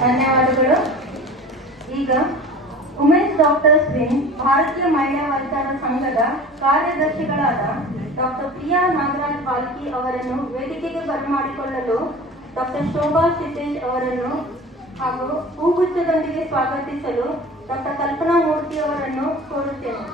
ಧನ್ಯವಾದಗಳು. ಈಗ Umesh doctors wing ಭಾರತೀಯ ಮಹಿಳಾ ವೈದ್ಯರ ಸಂಘದ ಕಾರ್ಯದರ್ಶಿಗಳಾದ ಡಾಕ್ಟರ್ ಪ್ರಿಯಾ ನಾಗರಾಜ್ ಬಾಲ್ಕಿ ಅವರನ್ನು ವೇದಿಕೆಗೆ ಬರಮಾಡಿಕೊಳ್ಳಲು ಡಾಕ್ಟರ್ ಶೋಭಾ ಸಿದ್ದೇಶ್ ಅವರನ್ನು ಹಾಗೂ ಹೂಗುಚ್ಛದೊಂದಿಗೆ ಸ್ವಾಗತಿಸಲು ಡಾಕ್ಟರ್ ಕಲ್ಪನಾ ಮೂರ್ತಿ ಅವರನ್ನು ಕೋರುತ್ತೇನೆ.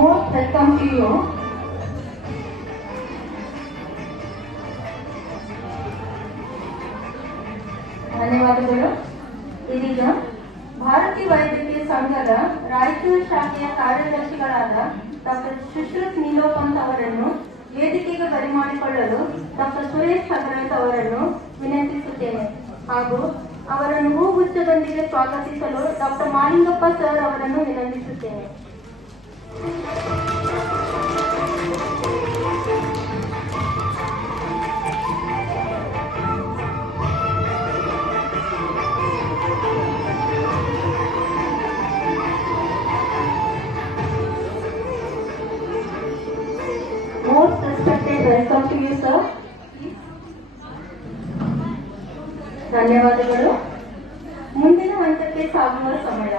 Most welcome to you. ಧನ್ಯವಾದಗಳು. ಇದೀಗ ಭಾರತೀಯ ವೈದ್ಯಕೀಯ ಸಂಘದ ರಾಯಚೂರು ಶಾಖೆಯ ಕಾರ್ಯದರ್ಶಿಗಳಾದ ಡಾಕ್ಟರ್ ಸುಶ್ರುತ್ ನೀಲೋಪಂತ್ ಅವರನ್ನು ವೇದಿಕೆಗೆ ಬರಮಾಡಿಕೊಳ್ಳಲು ಡಾಕ್ಟರ್ ಸುರೇಶ್ ಸಗರತ್ ಅವರನ್ನು ವಿನಂತಿಸುತ್ತೇನೆ ಹಾಗೂ ಅವರನ್ನು ಹೂಗುಚ್ಛದೊಂದಿಗೆ ಸ್ವಾಗತಿಸಲು ಡಾಕ್ಟರ್ ಮಾಲಿಂಗಪ್ಪ ಸರ್ ಅವರನ್ನು ವಿನಂತಿಸುತ್ತೇನೆ. Most respected, welcome to you, sir. ಧನ್ಯವಾದಗಳು. ಮುಂದಿನ ಹಂತಕ್ಕೆ ಸಾಗುವ ಸಮಯ.